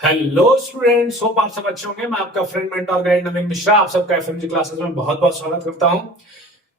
Hello students, hope आप सब अच्छे होंगे। मैं आपका फ्रेंड मेंटर गाइड नवीन मिश्रा आप सबका एफएमजी क्लासेस में बहुत बहुत स्वागत करता हूं।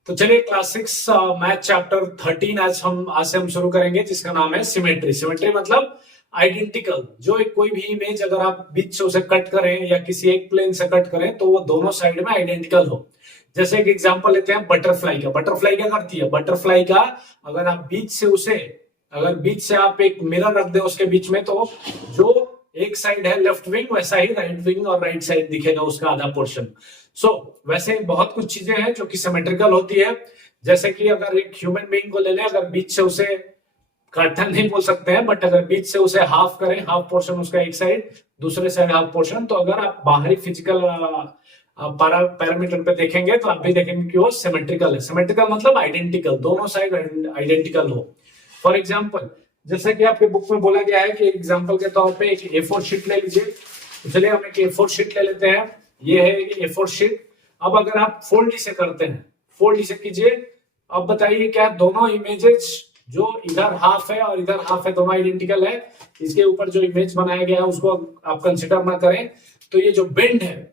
तो चलिए क्लास 6 मैथ चैप्टर 13 आज से हम शुरू करेंगे, जिसका नाम है सिमेट्री। सिमेट्री मतलब आइडेंटिकल। जो एक कोई भी इमेज अगर आप बीच से उसे कट करें या किसी एक प्लेन से कट करें तो वो दोनों साइड में आइडेंटिकल हो। जैसे एक एग्जांपल लेते हैं बटरफ्लाई का। बटरफ्लाई क्या करती है? बटरफ्लाई का अगर आप बीच से आप एक मिरर रख दे उसके बीच में, तो जो एक साइड है लेफ्ट विंग, वैसा ही राइट विंग और राइट साइड दिखेगा उसका आधा पोर्शन। वैसे बहुत कुछ चीजें हैं जो कि सिमेट्रिकल होती है। जैसे कि अगर एक ह्यूमन बीइंग को ले लें, अगर बीच से उसे काटा नहीं बोल सकते हैं, बट अगर बीच से उसे हाफ करें, हाफ पोर्शन उसका एक साइड, दूसरे साइड हाफ पोर्शन, तो अगर आप बाहरी फिजिकल पैरामीटर पे देखेंगे तो आप भी देखेंगे कि वो सिमेट्रिकल है। सिमेट्रिकल मतलब आइडेंटिकल, दोनों साइड आइडेंटिकल हो। फॉर एग्जाम्पल, जैसे कि आपके बुक में बोला गया है कि एग्जांपल के तौर पे एक A4 शीट ले लीजिए। तो चलिए हम एक A4 शीट ले लेते हैं। ये है A4 शीट। अब अगर आप फोल्ड इसे करते हैं, फोल्ड इसे कीजिए। अब बताइए क्या दोनों इमेजेस, जो इधर हाफ है और इधर हाफ है, दोनों आइडेंटिकल है? इसके ऊपर जो इमेज बनाया गया है उसको आप कंसिडर ना करें। तो ये जो बेंड है,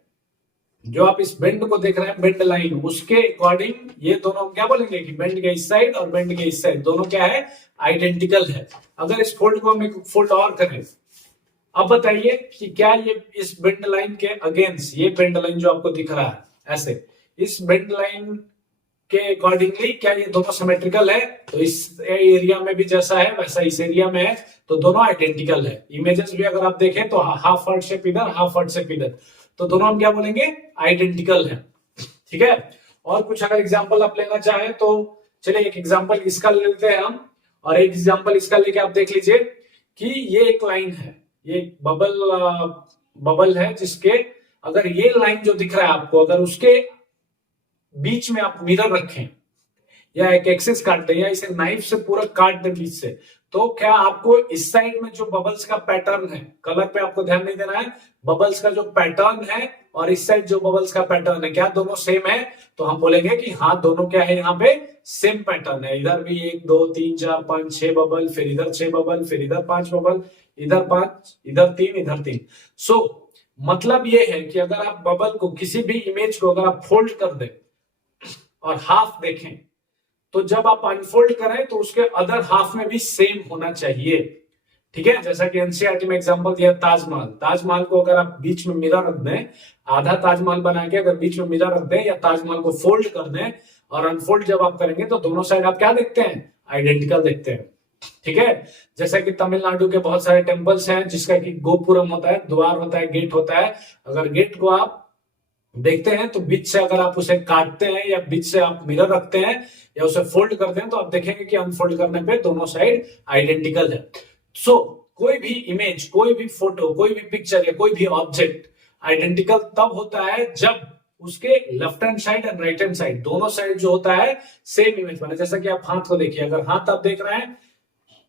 जो आप इस बेंड को देख रहे हैं, बेंड लाइन, उसके अकॉर्डिंग ये दोनों क्या बोलेंगे कि बेंड के इस साइड और बेंड के इस साइड दोनों क्या है? आइडेंटिकल है। अगर इस फोल्ड को हम एक फोल्ड और करें, अब बताइए कि क्या ये इस बेंड लाइन के अगेंस्ट, ये बेंड लाइन जो आपको दिख रहा है ऐसे, इस बेंड लाइन के अकॉर्डिंगली क्या ये दोनों सिमेट्रिकल है? तो इस एरिया में भी जैसा है वैसा इस एरिया में है, तो दोनों आइडेंटिकल है। इमेजेस भी अगर आप देखें तो हाफ हार्ट शेप इधर, हाफ हार्ट शेप इधर, तो दोनों हम क्या बोलेंगे? आइडेंटिकल है। ठीक है। और कुछ अगर एग्जांपल आप लेना चाहें तो चलिए एक एग्जांपल इसका ले लेते हैं हम, और एक एग्जांपल इसका लेके आप देख लीजिए कि ये एक लाइन है, ये बबल है, जिसके अगर ये लाइन जो दिख रहा है आपको, अगर उसके बीच में आप मिरर रखें या एक एक्सिस काट दें या इसे नाइफ से पूरा काट दें बीच से, तो क्या आपको इस साइड में जो बबल्स का पैटर्न है, कलर पे आपको ध्यान नहीं देना है, बबल्स का जो पैटर्न है और इस साइड जो बबल्स का पैटर्न है, क्या दोनों सेम है? तो हम बोलेंगे कि हाँ, दोनों क्या है, यहाँ पे सेम पैटर्न है। इधर भी 1 2 3 4 5 6 बबल, फिर इधर 6 बबल, फिर इधर 5 बबल, इधर 5, इधर 3, इधर 3। मतलब ये है कि अगर आप बबल को, किसी भी इमेज को अगर आप फोल्ड कर दें और हाफ देखें, तो जब आप अनफोल्ड करें तो उसके अदर हाफ में भी सेम होना चाहिए। ठीक है। जैसा कि एनसीईआरटी में एग्जांपल दिया ताजमहल। ताजमहल को अगर आप बीच में मिरर रख दें, आधा ताजमहल बना के अगर बीच में मिरर रख दें या ताजमहल को फोल्ड कर दें और अनफोल्ड जब आप करेंगे तो दोनों साइड आप क्या देखते हैं? आइडेंटिकल देखते हैं। ठीक है। जैसा कि तमिलनाडु के बहुत सारे टेम्पल्स हैं जिसका कि गोपुरम होता है, द्वार होता है, गेट होता है। अगर गेट को आप देखते हैं तो बीच से अगर आप उसे काटते हैं या बीच से आप मिरर रखते हैं या उसे फोल्ड करते हैं तो आप देखेंगे कि अनफोल्ड करने पे दोनों साइड आइडेंटिकल है। कोई भी इमेज, कोई भी फोटो, कोई भी पिक्चर या कोई भी ऑब्जेक्ट आइडेंटिकल तब होता है जब उसके left hand side and right hand side, दोनों साइड जो होता है सेम इमेज बने। जैसा कि आप हाथ को देखिए, अगर हाथ आप देख रहे हैं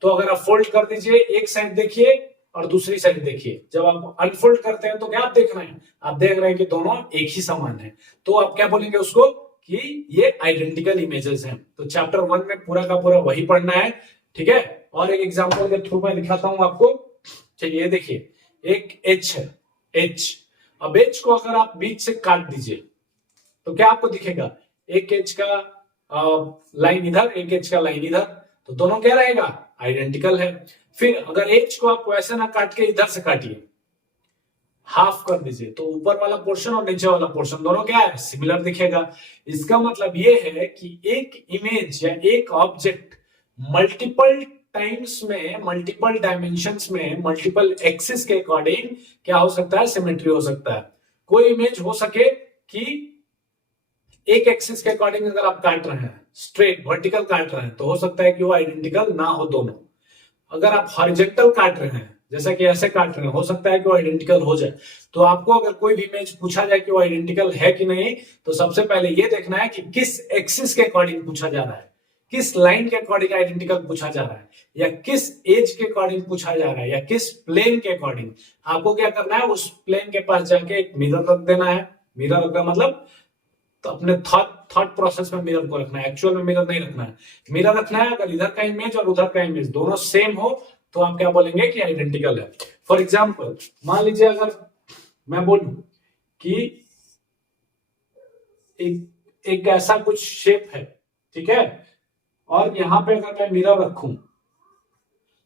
तो अगर आप फोल्ड कर दीजिए, एक साइड देखिए और दूसरी साइड देखिए। जब आप अनफोल्ड करते हैं तो क्या आप देख रहे हैं? आप देख रहे हैं कि दोनों एक ही समान है। तो आप क्या बोलेंगे उसको कि ये आइडेंटिकल इमेजेस हैं। तो चैप्टर 1 में पूरा का पूरा वही पढ़ना है। ठीक है। और एक एग्जांपल के थ्रू मैं दिखाता हूं आपको। चलिए देखिए, एक एच है, एच। अब एच को अगर आप बीच से काट दीजिए तो क्या आपको दिखेगा? एक एच का लाइन इधर, एक एच का लाइन इधर, तो दोनों क्या रहेगा? आइडेंटिकल है। फिर अगर एच को आप वैसे ना काट के इधर से काटिए, हाफ कर दीजिए, तो ऊपर वाला पोर्शन और नीचे वाला पोर्शन दोनों क्या है? सिमिलर दिखेगा। इसका मतलब ये है कि एक इमेज या एक ऑब्जेक्ट मल्टीपल टाइम्स में, मल्टीपल डायमेंशंस में, मल्टीपल एक्सिस के अकॉर्डिंग क्या हो सकता है? सिमेट्री हो सकता है। कोई इमेज हो सके कि एक एक्सिस के अकॉर्डिंग अगर आप काट रहे हैं, स्ट्रेट वर्टिकल काट रहे हैं, तो हो सकता है कि वो आइडेंटिकल ना हो दोनों। अगर आप हॉरिजॉन्टल काट रहे हैं, जैसा कि ऐसे काट रहे हैं, हो सकता है कि वो आइडेंटिकल हो जाए। तो आपको अगर कोई भी इमेज पूछा जाए कि वो आइडेंटिकल है कि नहीं, तो सबसे पहले ये देखना है कि किस एक्सिस के अकॉर्डिंग पूछा जा रहा है, किस लाइन के अकॉर्डिंग आइडेंटिकल पूछा जा रहा है, या किस एज के अकॉर्डिंग पूछा जा रहा है, या किस प्लेन के अकॉर्डिंग। आपको क्या करना है? उस प्लेन के पास जाके एक मिरर रख देना है। मिरर रखना मतलब तो अपने थॉट प्रोसेस में मिरर को रखना है, एक्चुअल में मिरर नहीं रखना है। मिरर रखना है अगर इधर का इमेज और उधर का इमेज दोनों सेम हो तो आप क्या बोलेंगे कि आइडेंटिकल है। फॉर एग्जाम्पल मान लीजिए अगर मैं बोलूं कि एक ऐसा कुछ शेप है, ठीक है, और यहां पे अगर मैं मिरर रखूं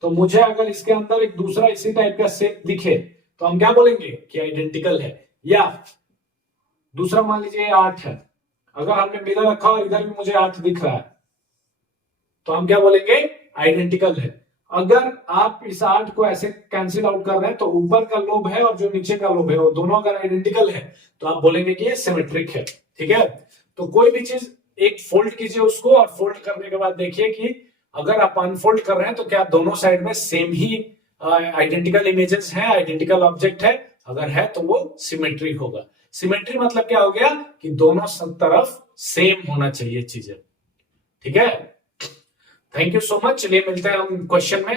तो मुझे अगर इसके अंदर एक दूसरा इसी टाइप का शेप दिखे तो हम क्या बोलेंगे कि आइडेंटिकल है। या दूसरा मान लीजिए 8 है, अगर हमने मिरर रखा और इधर भी मुझे 8 दिख रहा है तो हम क्या बोलेंगे आइडेंटिकल है। अगर आप इस 8 को ऐसे कैंसिल आउट कर रहे हैं तो ऊपर का लोब है और जो नीचे का लोब है वो दोनों अगर आइडेंटिकल है तो आप बोलेंगे कि ये सिमेट्रिक है। ठीक है, तो कोई भी चीज एक फोल्ड कीजिए उसको और फोल्ड करने के बाद देखिए कि अगर आप अनफोल्ड कर रहे हैं तो क्या दोनों साइड में सेम ही आइडेंटिकल इमेजेस हैं, आइडेंटिकल ऑब्जेक्ट है। अगर है तो वो सिमेट्रिक होगा। सिमेट्री मतलब क्या हो गया कि दोनों तरफ सेम होना चाहिए चीजें। ठीक है, थैंक यू सो मच। चलिए मिलते हैं हम क्वेश्चन में।